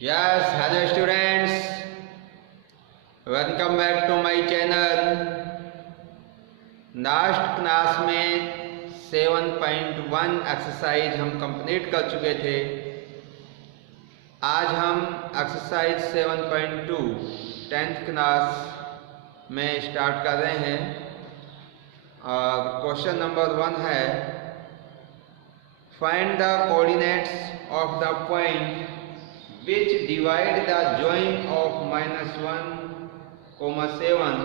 Yes, hello students. Welcome back to my channel. Last class में 7.1 exercise हम complete कर चुके थे। आज हम एक्सरसाइज 7.2 10th क्लास में स्टार्ट कर रहे हैं और क्वेश्चन नंबर 1 है find the coordinates of the point which divide the join of -1, 7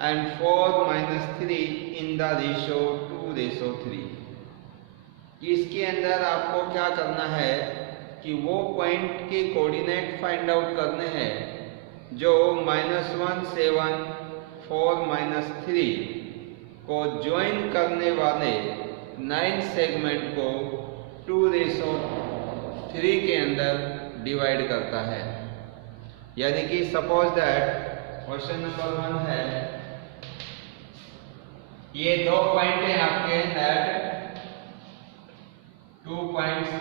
and 4 - 3 in the ratio 2:3। इसके अंदर आपको क्या करना है कि वो पॉइंट के कोऑर्डिनेट फाइंड आउट करने हैं जो -1, 7, 4 - 3 को ज्वाइन करने वाले 9 सेगमेंट को 2:3 के अंदर डिवाइड करता है। यानी कि सपोज दैट क्वेश्चन नंबर 1 है, ये दो पॉइंट हैं आपके that 2 points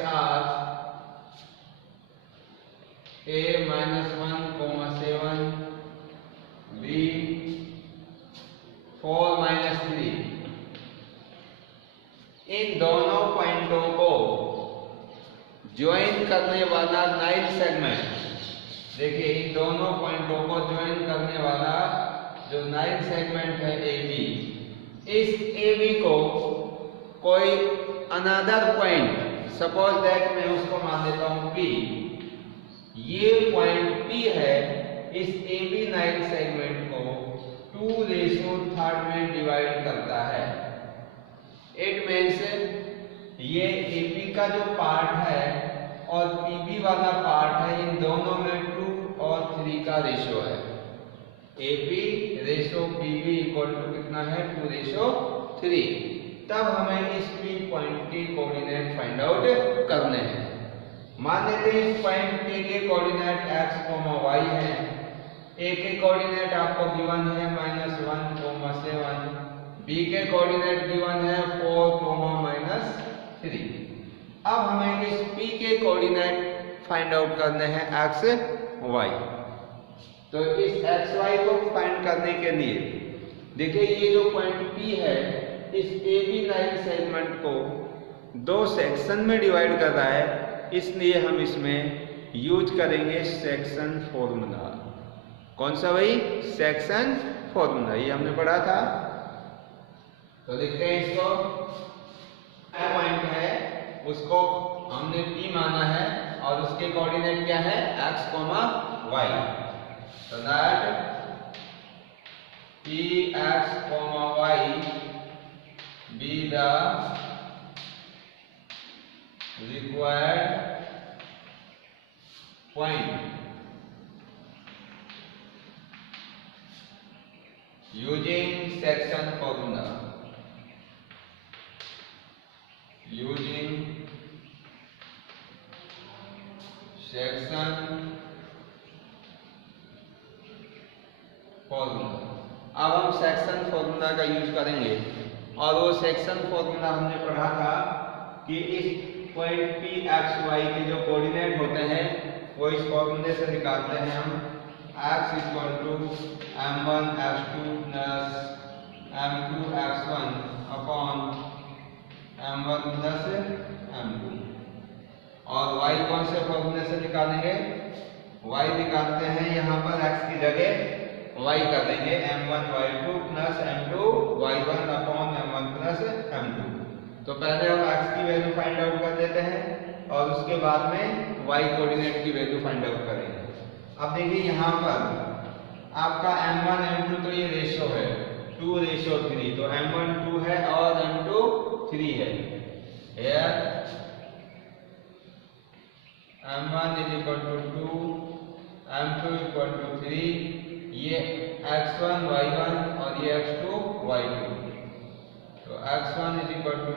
are A -1, 7 B 4 - 3। इन दोनों पॉइंटों को ज्वाइन करने वाला 9 सेगमेंट, देखिए इन दोनों पॉइंटों को ज्वाइन करने वाला जो 9 सेगमेंट है AB, इस AB को कोई अनदर पॉइंट, सपोज दैट मैं उसको मान लेता हूं P, ये पॉइंट P है, इस AB 9 सेगमेंट को 2:3 में डिवाइड करता है। इट मीन्स ये AP का जो पार्ट है और PB वाला पार्ट है, इन दोनों में 2 और 3 का रेशो है। AP ratio PB equal to कितना है 2:3। तब हमें इस P पॉइंट के कोऑर्डिनेट फाइंड आउट करने हैं। मान लेते हैं इस पॉइंट P के कोऑर्डिनेट x, y है। A के कोऑर्डिनेट आपको गिवन है -1, 7, B के कोऑर्डिनेट गिवन है 4, -3। अब हमें इस P के कोऑर्डिनेट फाइंड आउट करने हैं x, y। तो इस x, y को फाइंड करने के लिए देखिए ये जो पॉइंट P है, इस AB 9 सेगमेंट को 2 सेक्शन में डिवाइड कर रहा है, इसलिए हम इसमें यूज करेंगे सेक्शन फॉर्मूला। कौन सा भाई? सेक्शन फॉर्मूला, ये हमने पढ़ा था। तो लिखते हैं इसको, पॉइंट है उसको हमने P माना है और उसके कोऑर्डिनेट क्या है x, y। तो that P x, y be the required point using section formula। Using section formula. अब हम सेक्शन फॉर्मूला का यूज करेंगे और वो सेक्शन फॉर्मूला हमने पढ़ा था कि इस पॉइंट P x, y के जो कोऑर्डिनेट होते हैं वो इस फॉर्मूले से निकालते हैं हम। x = m1 x2 m2 x1 upon m1 m2। और y कौन से फॉर्मूले से निकालेंगे? y निकालते हैं यहाँ पर x की जगह y कर देंगे m1 y2 m2 y1 upon m1 m2। तो पहले हम x की वैल्यू फाइंड आउट कर देते हैं और उसके बाद में y कोऑर्डिनेट की वैल्यू फाइंड आउट करेंगे। अब देखिए यहाँ पर आपका m1 m2 तो ये रेशो है 2:3, तो m1 2 है और m2 3 है। Here m1 = 2, m2 = 3, ये x1 y1 और ये x2 y2। तो x1 =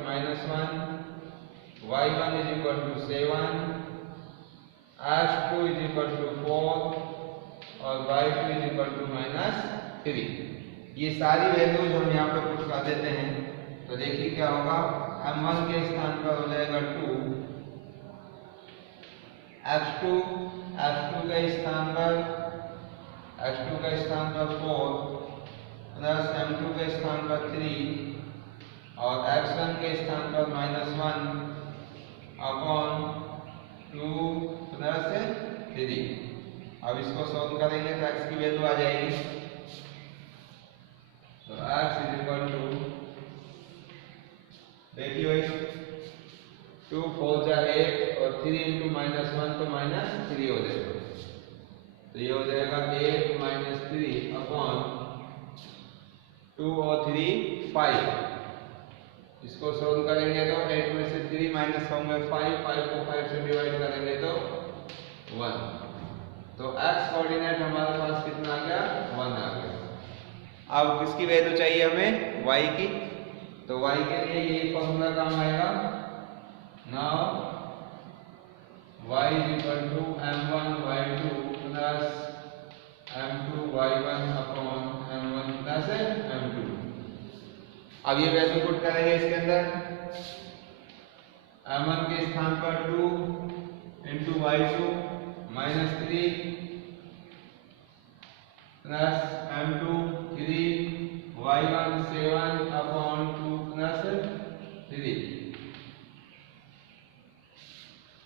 -1, y1 = 7, x2 = 4 और y2 = -3। ये सारी वैल्यूज हम यहाँ पे पुट कर देते हैं। तो देखिए क्या होगा, m1 के स्थान पर हो जाएगा 2, f2 के स्थान पर 4 प्लस m2 के स्थान पर 3 और x1 के स्थान पर -1 अपॉन 2 प्लस 3। अब इसको सॉल्व करेंगे तो x की वैल्यू आ जाएगी, तो x इज इक्वल टू, देखिए भाई 2 4 जा 8 और 3 इंटू -1 तो -3 हो जाएगा, तो ये हो जाएगा 8 - 3 अपॉन 2 और 3 5। इसको सोल्व करेंगे तो 8 में से 3 माइनस होंगे 5 को 5 से डिवाइड करेंगे तो 1। तो x कोऑर्डिनेट हमारे पास कितना आ गया, 1 आ गया। अब किसकी वैल्यू चाहिए हमें, y की, तो y के लिए ये फॉर्मूला काम आएगा। Now y is equal to m1 y2 plus m2 y1 upon m1 plus m2। अब ये वैल्यू पुट करेंगे इसके अंदर, m1 के स्थान पर 2 into y2 -3 plus m2 3 y1 7 upon 2 plus 3।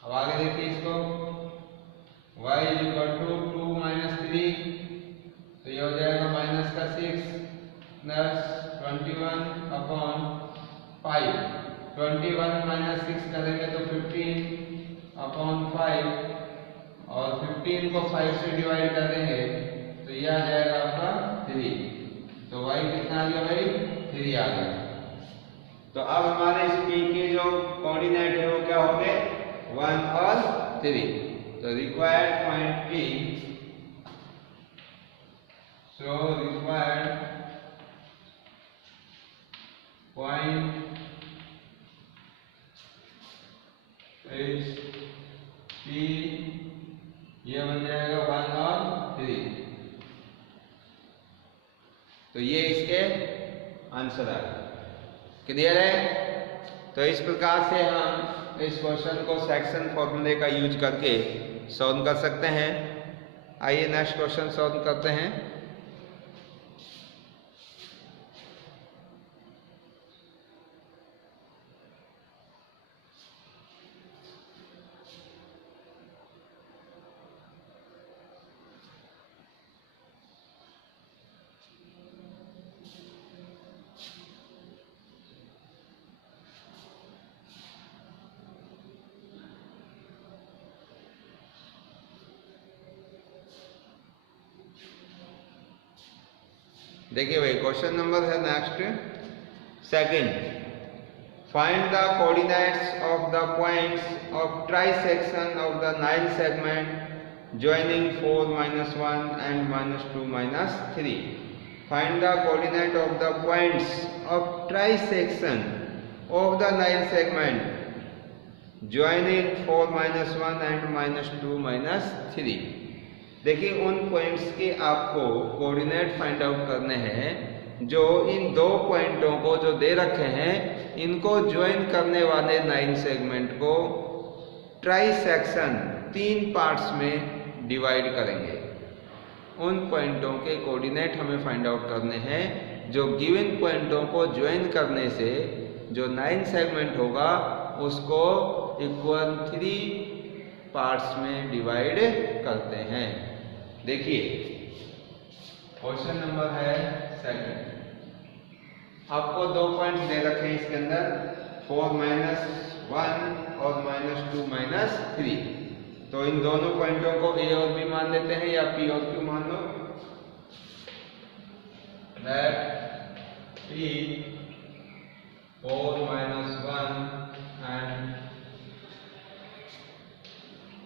अब आगे देखिए इसको, y इज इक्वल टू 2 - 3 तो ये हो जाएगा -6 प्लस 21 अपॉन 5। 21 - 6 करेंगे तो 15 अपॉन 5 और 15 को 5 से डिवाइड कर देंगे तो ये आ जाएगा आपका 3। तो y कितना आ गया भाई, 3 आ गया। तो अब हमारे इस p के जो कोऑर्डिनेट है वो क्या हो गए, 1 और 3। तो required point P, so required point is P, ये बन जाएगा 1 और 3। तो ये इसके आंसर आ गए। क्लियर है? तो इस प्रकार से हम इस क्वेश्चन को सेक्शन फॉर्मूले का यूज करके सॉल्व कर सकते हैं। आइए नेक्स्ट क्वेश्चन सॉल्व करते हैं। देखिए भाई क्वेश्चन नंबर है next second, find the coordinates of the points of trisection of the nine segment joining 4 - 1 and -2 - 3. Find the coordinate of the points of trisection of the nine segment joining 4 - 1 and -2 - 3. देखिए उन points के आपको coordinate find out करने हैं जो इन दो पॉइंटों को जो दे रखे हैं इनको ज्वाइन करने वाले नाइन सेगमेंट को ट्राइसेक्शन 3 पार्ट्स में डिवाइड करेंगे। उन पॉइंटों के कोऑर्डिनेट हमें फाइंड आउट करने हैं जो गिवन पॉइंटों को ज्वाइन करने से जो नाइन सेगमेंट होगा उसको इक्वल 3 पार्ट्स में डिवाइड करते हैं। देखिए क्वेश्चन नंबर है सेकंड, आपको दो पॉइंट्स दे रखे हैं इसके अंदर 4 - 1 और -2 - 3। तो इन दोनों पॉइंटों को ए और बी मान लेते हैं या पी और क्यू मान लो। That P 4 - 1 and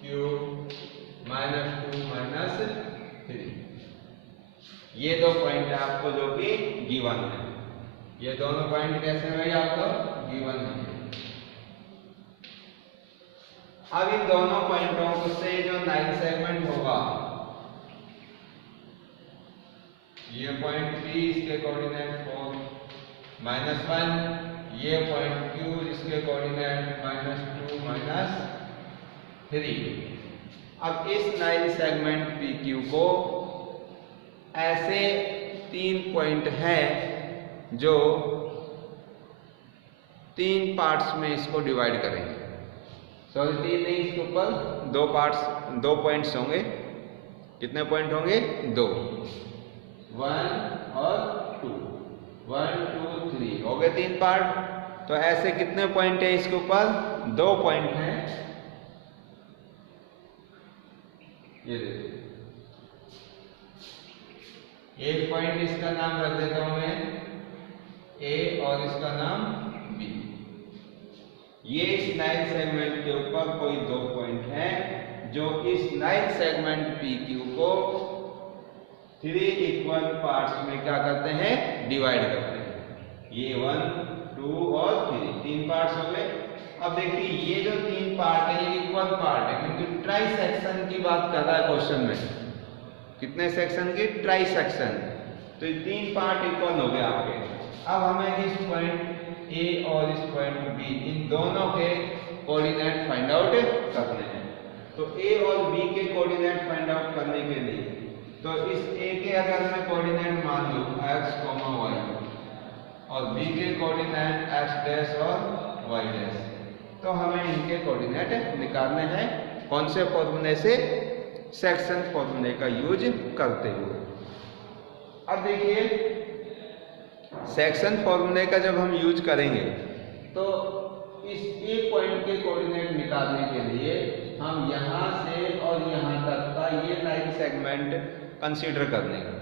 Q -2 - 3। ये दो पॉइंट है आपको जो कि गिवन है। ये दोनों पॉइंट कैसे हैं आपको गिवन है। अब इन दोनों पॉइंटों से जो नाइन सेगमेंट होगा ये पॉइंट P, इसके कोऑर्डिनेट 4 - 1, ये पॉइंट 3। अब इस नाइल सेगमेंट PQ को ऐसे 3 पॉइंट हैं जो 3 पार्ट्स में इसको डिवाइड करेंगे। सॉरी 3 नहीं, इसके ऊपर 2 पॉइंट्स होंगे। कितने पॉइंट होंगे? 2, 1 और 2, 1 2 3 हो गए 3 पार्ट। तो ऐसे कितने पॉइंट है इसके ऊपर? 2 पॉइंट हैं। ये देखिए, एक पॉइंट इसका नाम रख देता हूं मैं A और इसका नाम B। ये इस नाइल सेगमेंट के ऊपर कोई 2 पॉइंट हैं जो इस नाइल सेगमेंट PQ को 3 इक्वल पार्ट्स में क्या करते हैं? डिवाइड करते हैं। ये 1 2 और 3 पार्ट्स हो गए। अब देखिए ये जो 3 पार्ट है ये इक्वल पार्ट है क्योंकि ट्राई सेक्शन की बात कर रहा है क्वेश्चन में। कितने सेक्शन की? Try section. तो ये 3 पार्ट इक्वल हो गए आपके। अब हमें इस पॉइंट A और इस पॉइंट B इन दोनों के कोऑर्डिनेट फाइंड आउट करने हैं। तो A और B के कोऑर्डिनेट फाइंड आउट करने के लिए तो इस A के अगर मैं कोऑर्डिनेट मान लूं x, y और B के कोऑर्डिनेट x डैश और y डैश, तो हमें इनके कोऑर्डिनेट निकालने हैं। कौन से फॉर्मूले से? सेक्शन फॉर्मूले का यूज करते हुए। अब देखिए सेक्शन फॉर्मूले का जब हम यूज करेंगे तो इस A पॉइंट के कोऑर्डिनेट निकालने के लिए हम यहां से और यहां तक का ये लाइन सेगमेंट कंसीडर कर लेंगे।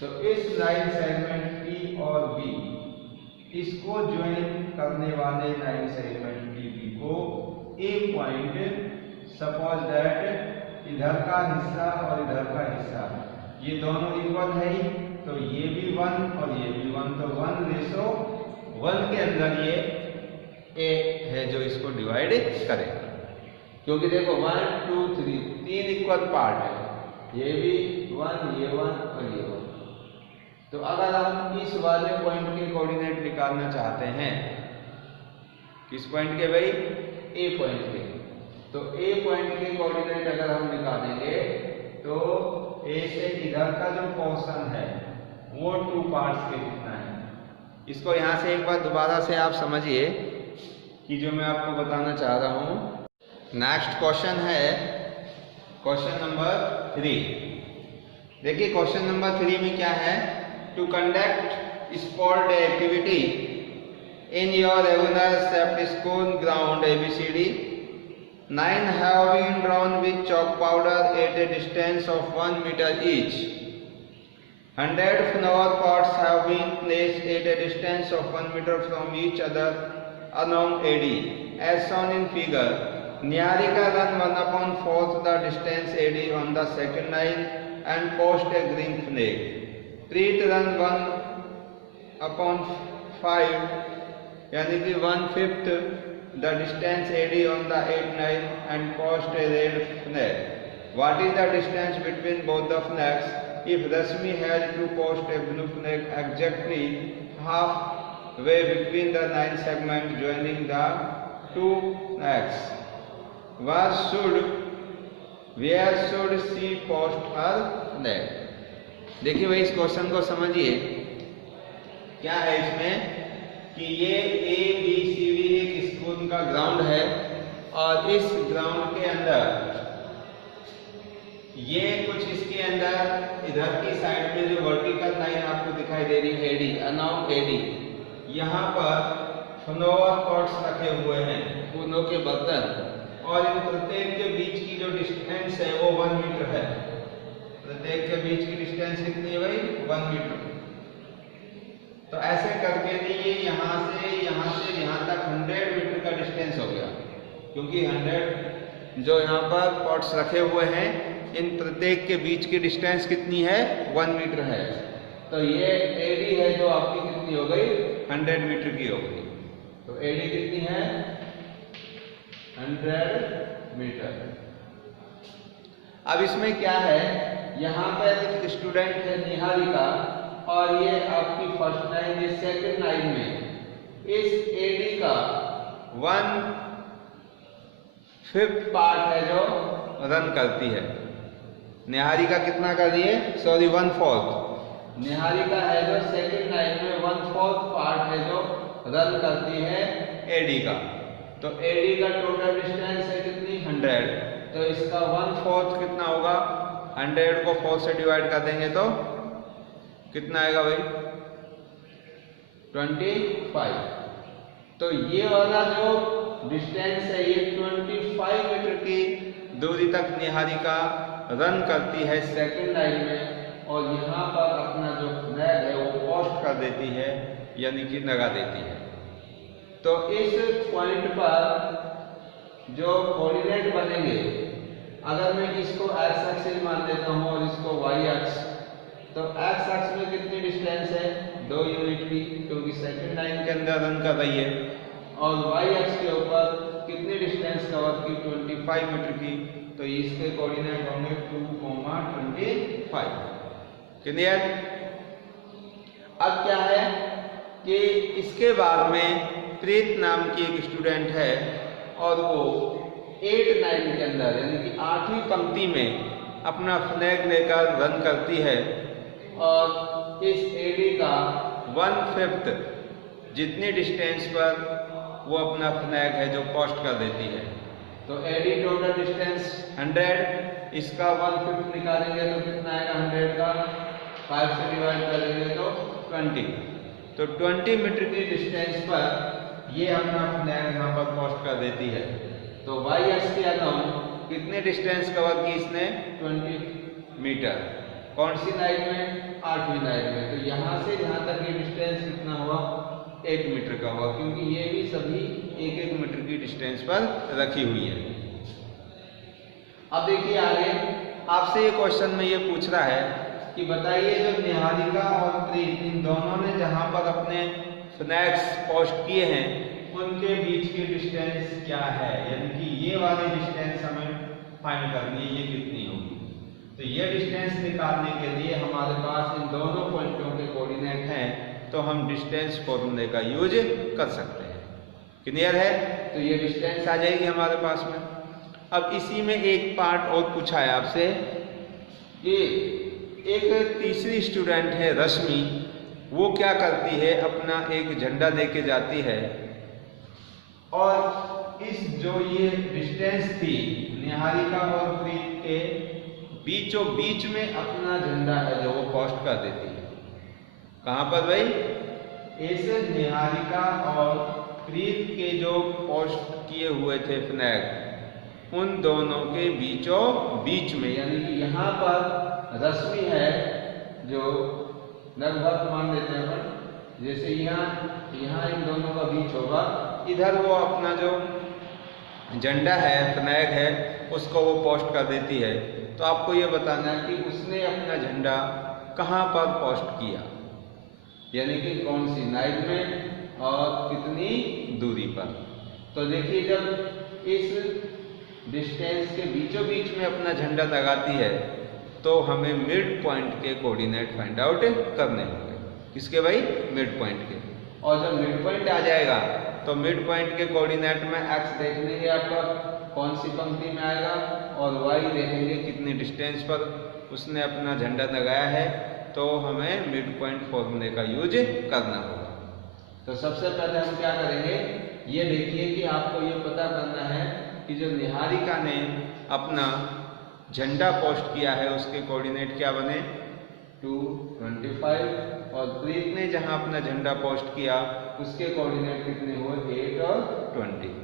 तो इस लाइन सेगमेंट P और B इसको ज्वाइन करने वाले लाइन सेगमेंट PB को A पॉइंट, सपोज दैट इधर का हिस्सा और इधर का हिस्सा ये दोनों इक्वल है ही, तो ये भी 1 और ये भी 1, तो 1:1 के अंदर ये A है जो इसको डिवाइड करेगा। क्योंकि देखो 1 2 3 इक्वल पार्ट है, ये भी 1, ये 1 और ये 1। तो अगर हम इस वाले पॉइंट के कोऑर्डिनेट निकालना चाहते हैं, किस पॉइंट के भाई? A पॉइंट के। तो A पॉइंट के कोऑर्डिनेट अगर हम निकालेंगे तो A से इधर का जो पोर्शन है वो 2 पार्ट्स के कितना है। इसको यहाँ से एक बार दोबारा से आप समझिए कि जो मैं आपको बताना चाह रहा हूँ। नेक्स्ट क्वेश्चन है क्वेश्चन नंबर 3। देखिए क्वेश्चन नंबर 3 में क्या है? To conduct sport activity in your regular sept school ground ABCD, 9 have been drawn with chalk powder at a distance of 1 meter each. 100 flower pots have been placed at a distance of 1 meter from each other along AD, as shown in figure. Niharika run 1/4 the distance AD on the second line and post a green flag. Preet run 1/5 यानी कि 1/5 the distance AD on the 8th line and post a red flag. What is the distance between both the flags? If Rashmi had to post a blue flag exactly halfway between the 9 segments joining the 2 flags, where should she post her flag? देखिए भाई इस question को समझिए। क्या है इसमें कि ये ABCD एक स्कूल का ग्राउंड है और इस ग्राउंड के अंदर ये कुछ इसके अंदर इधर की साइड में जो वर्टिकल लाइन आपको दिखाई दे रही है AD, अनाउंस AD, यहाँ पर फ्लावर पॉट्स रखे हुए हैं, फूलों के बर्तन, और इन प्रत्येक के बीच की जो डिस्टेंस है वो 1 मीटर है। प्रत्येक के बीच की डिस्टेंस कितनी है भाई? 1 मीटर। तो ऐसे करके ये यहाँ से यहाँ तक 100 मीटर का डिस्टेंस हो गया, क्योंकि 100 जो यहाँ पर पॉट्स रखे हुए हैं इन प्रत्येक के बीच की डिस्टेंस कितनी है? 1 मीटर है। तो ये AD है जो आपकी कितनी हो गई? 100 मीटर की हो गई। तो AD कितनी है? 100 मीटर। अब इसमें क्या है, यहाँ पर एक स्टूडेंट है निहारिका और ये आपकी फर्स्ट लाइन, ये सेकंड लाइन में इस AD का 1/5 5th पार्ट है जो रन करती है। निहारिका कितना कर रही है? सॉरी 1/4। निहारिका है जो सेकंड नाइट में 1/4 पार्ट है जो रन करती है एडी का। तो एडी का टोटल डिस्टेंस है कितनी? 100। तो इसका 1/4 कितना होगा? 100 को 4 से डिवाइड कर देंगे तो कितना आएगा भाई? 25। तो ये वाला जो डिस्टेंस है ये 25 मीटर की दूरी तक निहारिका रन करती है सेकंड लाइन में, और यहाँ पर अपना जो फ्लैग है वो पोस्ट कर देती है, यानी कि लगा देती है। तो इस पॉइंट पर जो कोऑर्डिनेट बनेंगे, अगर मैं इसको एक्स एक्सिस मान लेता हूँ और इसको वाई अक्ष, तो एक्स अक्ष में कितनी डिस्टेंस है? 2 यूनिट की, क्योंकि सेकंड लाइन के अंदर रन कर रही है। और वाई अक्ष के ऊपर कितनी डिस्टेंस कवर की? 25 मीटर की। तो इसके कोऑर्डिनेट होंगे 2,25। क्लियर? अब क्या है कि इसके बाद में प्रीत नाम की एक स्टूडेंट है और वो 8-9 के अंदर यानी कि 8वीं पंक्ति में अपना फ्लैग लेकर रन करती है, और इस एडी का 1/5 जितनी डिस्टेंस पर वो अपना फ्लैग है जो पोस्ट कर देती है। तो एडी टोटल डिस्टेंस 100, इसका 1/5 निकालेंगे तो कितना आएगा? 100 का 5 से डिवाइड करेंगे तो 20। तो 20 मीटर की डिस्टेंस पर ये अपना फ्लैग यहाँ पर पोस्ट कर देती है। तो वाई एक्स के अलाउंड कितने डिस्टेंस कवर की इसने? 20 मीटर। कौन सी लाइन में? 8वीं लाइन में। तो यहाँ से यहाँ तक ये डिस्टेंस कितना हुआ? 1 मीटर का हुआ, क्योंकि ये भी सभी 1-1 मीटर की डिस्टेंस पर रखी हुई है। अब देखिए आगे आपसे ये क्वेश्चन में ये पूछ रहा है कि बताइए जो निहारिका और प्रीत इन दोनों ने जहां पर अपने फ्लैग्स पोस्ट किए हैं उनके बीच की डिस्टेंस क्या है, यानी कि ये वाली डिस्टेंस हमें फाइंड करनी है, ये कितनी होगी। तो ये डिस्टेंस निकालने के लिए हमारे पास इन दोनों पॉइंटों के कोऑर्डिनेट हैं, तो हम डिस्टेंस फॉर्मूले का यूज कर सकते हैं। क्लियर है? तो ये डिस्टेंस आ जाएगी हमारे पास में। अब इसी में एक पार्ट और पूछा है आपसे कि एक तीसरी स्टूडेंट है रश्मि, वो क्या करती है? अपना एक झंडा लेके जाती है और इस जो ये डिस्टेंस थी निहारिका और प्रीत के बीचों बीच में अपना झंडा है जो वो पोस्ट कर देती है। कहाँ पर भाई? इस निहारिका और प्रीत के जो पोस्ट किए हुए थे फ्लैग, उन दोनों के बीचों बीच में, यानी कि यहाँ पर रश्मि है जो लगभग मान लेते हैं अपन, जैसे यहाँ इन दोनों का बीच होगा, इधर वो अपना जो झंडा है फ्लैग है उसको वो पोस्ट कर देती है। तो आपको ये बताना है कि उसने अपना झंडा कहाँ पर पोस्ट किया, यानी कि कौन सी लाइन में और कितनी दूरी पर। तो देखिए जब इस डिस्टेंस के बीचों बीच में अपना झंडा लगाती है तो हमें मिड पॉइंट के कोऑर्डिनेट फाइंड आउट करने होंगे। किसके भाई? मिड पॉइंट के। और जब मिड पॉइंट आ जाएगा तो मिड पॉइंट के कोऑर्डिनेट में एक्स देख लेंगे आपका कौन सी पंक्ति में आएगा, और वाई देखेंगे कितनी डिस्टेंस पर उसने अपना झंडा लगाया है, तो हमें मिड पॉइंट फॉर्मूले का यूज करना होगा। तो सबसे पहले हम क्या करेंगे, ये देखिए कि आपको ये पता करना है कि जो निहारिका ने अपना झंडा पोस्ट किया है उसके कोऑर्डिनेट क्या बने? 225, और प्रीत ने जहां अपना झंडा पोस्ट किया उसके कोऑर्डिनेट कितने हुए? 8 और 20।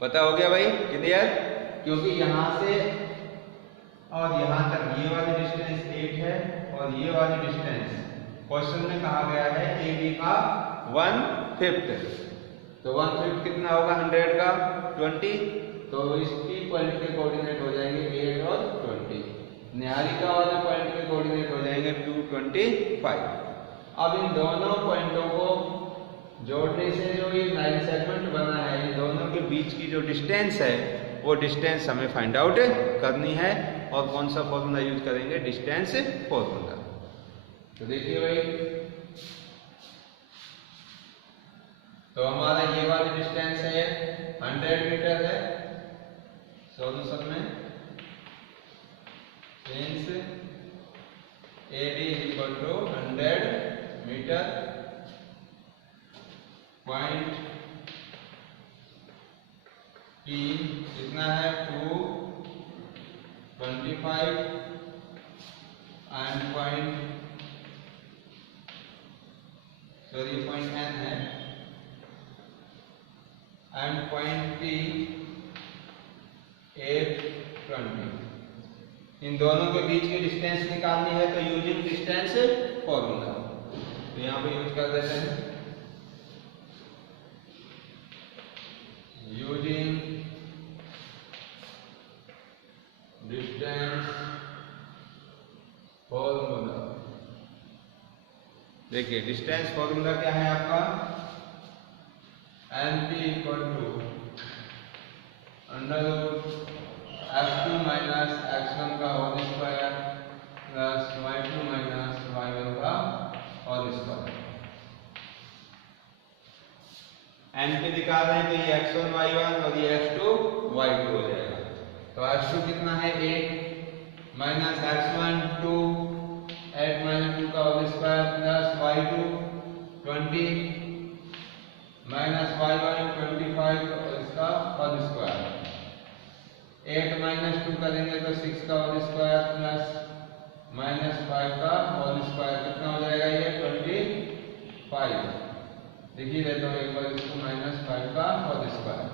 पता हो गया भाई? क्लियर? क्योंकि यहाँ से और यहाँ तक ये वाली डिस्टेंस 8 है और ये वाली डिस्टेंस क्वेश्चन में कहा गया है AB का 1/5। तो 1/5 कितना होगा? 100 का 20। तो इसकी पॉइंट के कोऑर्डिनेट हो जाएंगे 8 और 20। निहारिका वाले पॉइंट के कोऑर्डिनेट हो जाएंगे 225। अब इन दोनों पॉइंटों को जोड़ने से जो ये लाइन सेगमेंट बना है, इन दोनों के बीच की जो डिस्टेंस है वो डिस्टेंस हमें फाइंड आउट करनी है। और कौन सा फॉर्मूला यूज करेंगे? Distance formula. तो देखिए भाई तो हमारा ये वाली डिस्टेंस है 100 मीटर है। सॉल्यूशन में since AD is equal to 100 metre, point P कितना है 225 एंड पॉइंट N है एंड पॉइंट P 820। इन दोनों के बीच की डिस्टेंस निकालनी है तो यूजिंग डिस्टेंस फॉर्मूला तो यहाँ पे यूज कर देते हैं। यूजिंग डिस्टेंस फॉर्मूला, देखिए डिस्टेंस फॉर्मूला क्या है आपका, NP equal to under root f2 minus x1 का whole square plus y2 minus y1 का होल स्क्वायर। n पे निकाल रहे हैं तो ये x1 y1 और ये x2 y2 हो जाएगा। तो x2 कितना है 8 माइनस x1 2 8 माइनस 2 का whole square plus y2 20 minus y1 25 इसका होल स्क्वायर। 8 माइनस 2 करेंगे तो 6 का होल स्क्वायर प्लस माइनस 5 का होल स्क्वायर कितना हो जाएगा ये 25। देखिए लेता हूँ एक बार इसको माइनस 5 का होल स्क्वायर।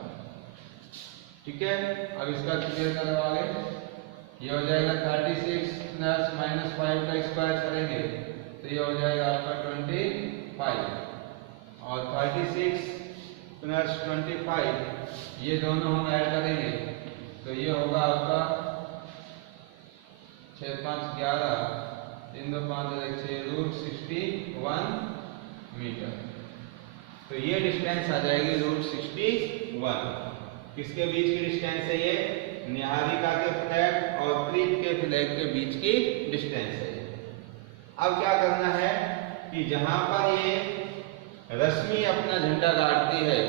ठीक है, अब इसका क्लियर करवाओगे ये हो जाएगा 36 प्लस माइनस 5 का स्क्वायर करेंगे तो ये हो जाएगा आपका 25 और 36 प्लस 25 ये दोनों हम ऐड करेंगे तो ये होगा आपका 6 5 11 3 2 5 6 रूट 61 मीटर। तो ये डिस्टेंस आ जाएगी रूट 61। किसके बीच की डिस्टेंस है ये, निहारिका के फ्लैग और प्रीत के फ्लैग के बीच की डिस्टेंस है। अब क्या करना है कि जहां पर ये रश्मि अपना झंडा गाड़ती है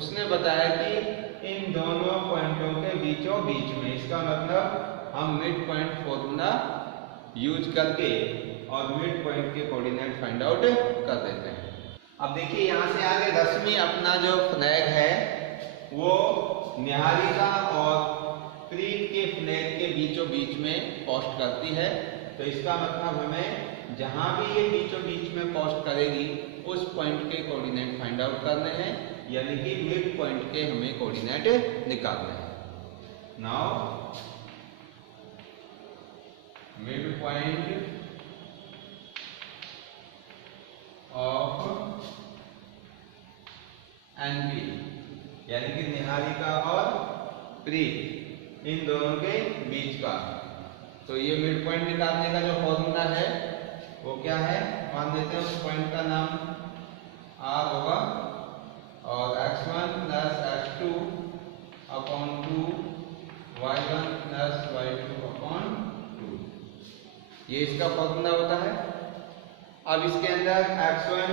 उसने बताया कि इन दोनों पॉइंटों के बीचों बीच में, इसका मतलब हम मिड पॉइंट फॉर्मूला यूज करके और मिड पॉइंट के कोऑर्डिनेट फाइंड आउट कर देते हैं। अब देखिए यहाँ से आगे रश्मि अपना जो फ्लैग है वो निहारिका और प्रीत के फ्लैग के बीचों बीच में पोस्ट करती है। तो इसका मतलब हमें जहां भी ये बीचों बीच में पोस्ट करेगी उस पॉइंट के कोऑर्डिनेट फाइंड आउट करने हैं, यानी कि मिड पॉइंट के हमें कोऑर्डिनेट निकालने हैं। Now mid point of NP यानी कि निहारिका और प्रीत इन दोनों के बीच का। तो ये मिड पॉइंट निकालने का जो फॉर्मूला है वो क्या है, मान लेते हैं उस पॉइंट का नाम R होगा और x1 plus x2 upon 2 y1 plus y2 upon 2 ये इसका फॉर्मूला होता है। अब इसके अंदर x1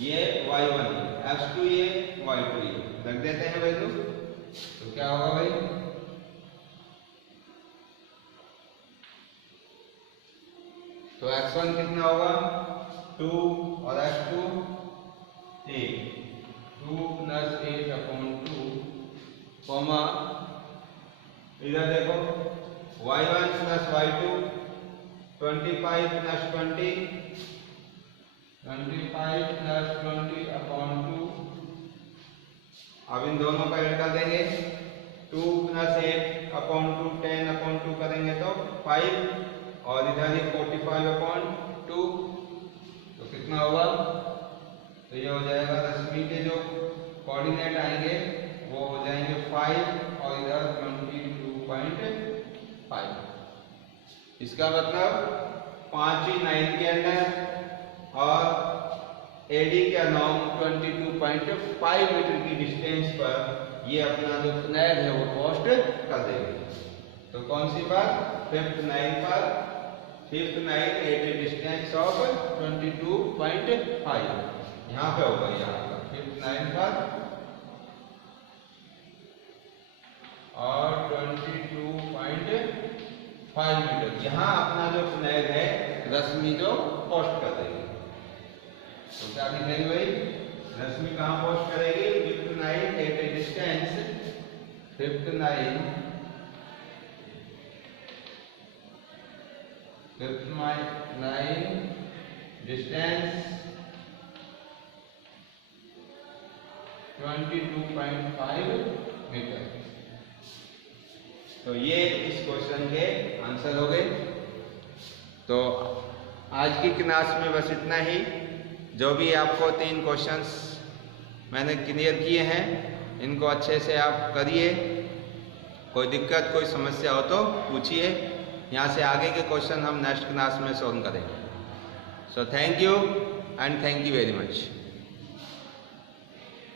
ये y1 x2 ये y2 ये रख देते हैं वैल्यू। तो क्या होगा भाई, तो x1 कितना होगा 2 और x2 8 2 प्लस 8 अपॉन 2 कॉमा इधर देखो y1 plus y2 25 plus 20 25 plus 20 upon 2। अब इन दोनों का ऐड कर देंगे 2 प्लस 8 अपॉन 2 10 अपॉन 2 करेंगे तो 5 और इधर ये 45 अपॉन 2। तो कितना होगा, तो ये हो जाएगा रश्मि के जो कोऑर्डिनेट आएंगे वो हो जाएंगे 5 और इधर 22.5। इसका मतलब 5 ही 9 के अंदर और AD के अलाउ 22.5 मीटर की डिस्टेंस पर ये अपना जो फ्लैग है वो पोस्ट कर देंगे। तो कौन सी बात, 5th 9 पर 5th 9 AD डिस्टेंस ऑफ 22.5 यहाँ पे होगा ये आपका। 5th 9 पर और 22.5 मीटर यहाँ अपना जो फ्लैग है रश्मि जो पोस्ट कर देगी। तो क्या लिखेंगे भाई, रश्मि कहाँ पोस्ट करेगी, 5th 9 at a distance 5th 9 distance 22.5 metre. तो ये इस क्वेश्चन के आंसर हो गए। तो आज की क्लास में बस इतना ही। जो भी आपको 3 क्वेश्चंस मैंने क्लियर किए हैं इनको अच्छे से आप करिए। कोई दिक्कत कोई समस्या हो तो पूछिए। यहाँ से आगे के क्वेश्चन हम नेक्स्ट क्लास में सॉल्व करेंगे। So thank you and thank you very much.